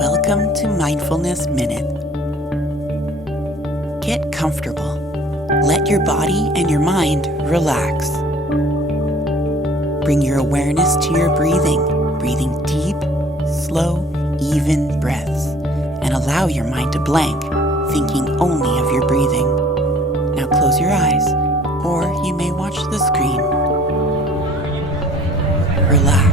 Welcome to Mindfulness Minute. Get comfortable. Let your body and your mind relax. Bring your awareness to your breathing deep, slow, even breaths, and allow your mind to blank, thinking only of your breathing. Now close your eyes, or you may watch the screen. Relax.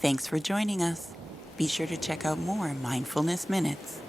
Thanks for joining us. Be sure to check out more Mindfulness Minutes.